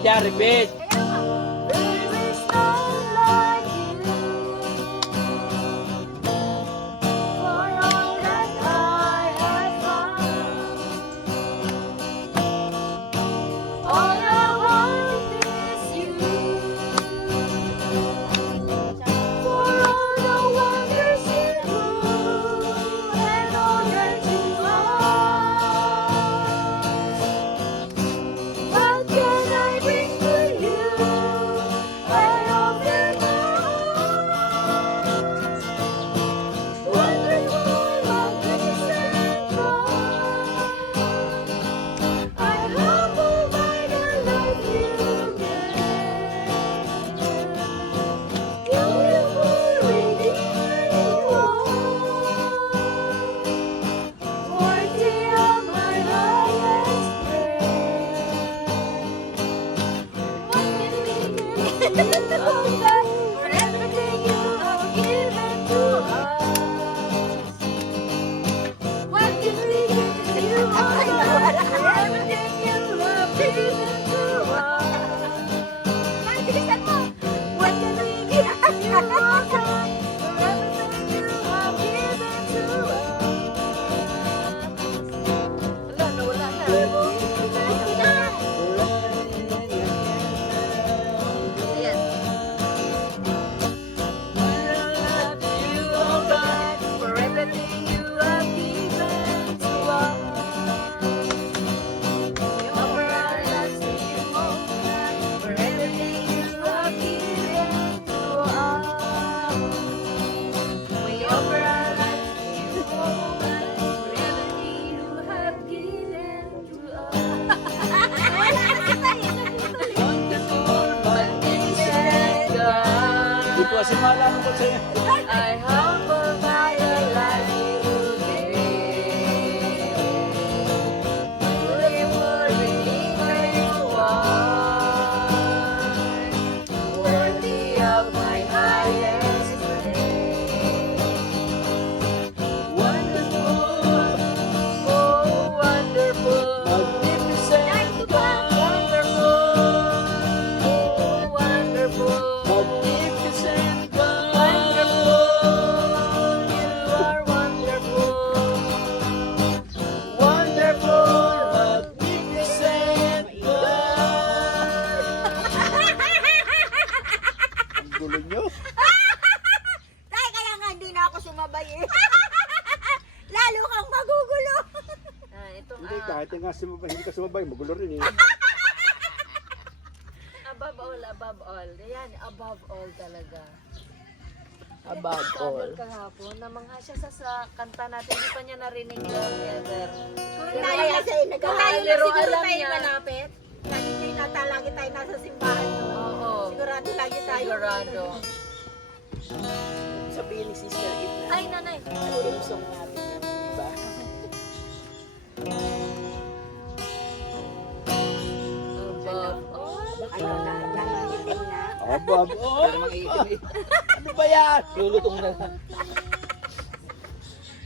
Dyan, repeat. Kasi malaman ko sa'yo. I humble by your life you gave. You were where you are, worthy of my highest praise. Wonderful, oh wonderful, magnificent God. Wonderful, oh wonderful, magnificent God. Wonderful, you are wonderful. Wonderful, magnificent God. Ang gulo nyo. Tay, kaya nga hindi na ako sumabay eh. Lalo kang magugulo. Ito Hindi, kahit nga hindi ka sumabay, magulo rin eh. above all, above all. Yan, above all talaga. Above all. Kahapon, namangha siya sa kanta natin. Hindi pa niya narinig yun ever. Kung Pero tayo kaya- kasi, kung tayo kaya na laro siguro alam tayo niya. malapit. Lagi tayo lagi tayo nasa simbahan doon. Oo. Sigurado lagi tayo. Sigurado. Sabihin ni Sister Eve na Ay, nanay. yung song natin yan, di ba? Above all. Ano na, nangingitim na. Above all. Ano ba yan? Lulutong na lang.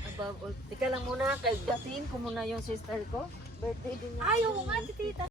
Above all. Teka lang muna, datiin ko muna yung sister ko. Birthday din niya. Ayaw nga, tita.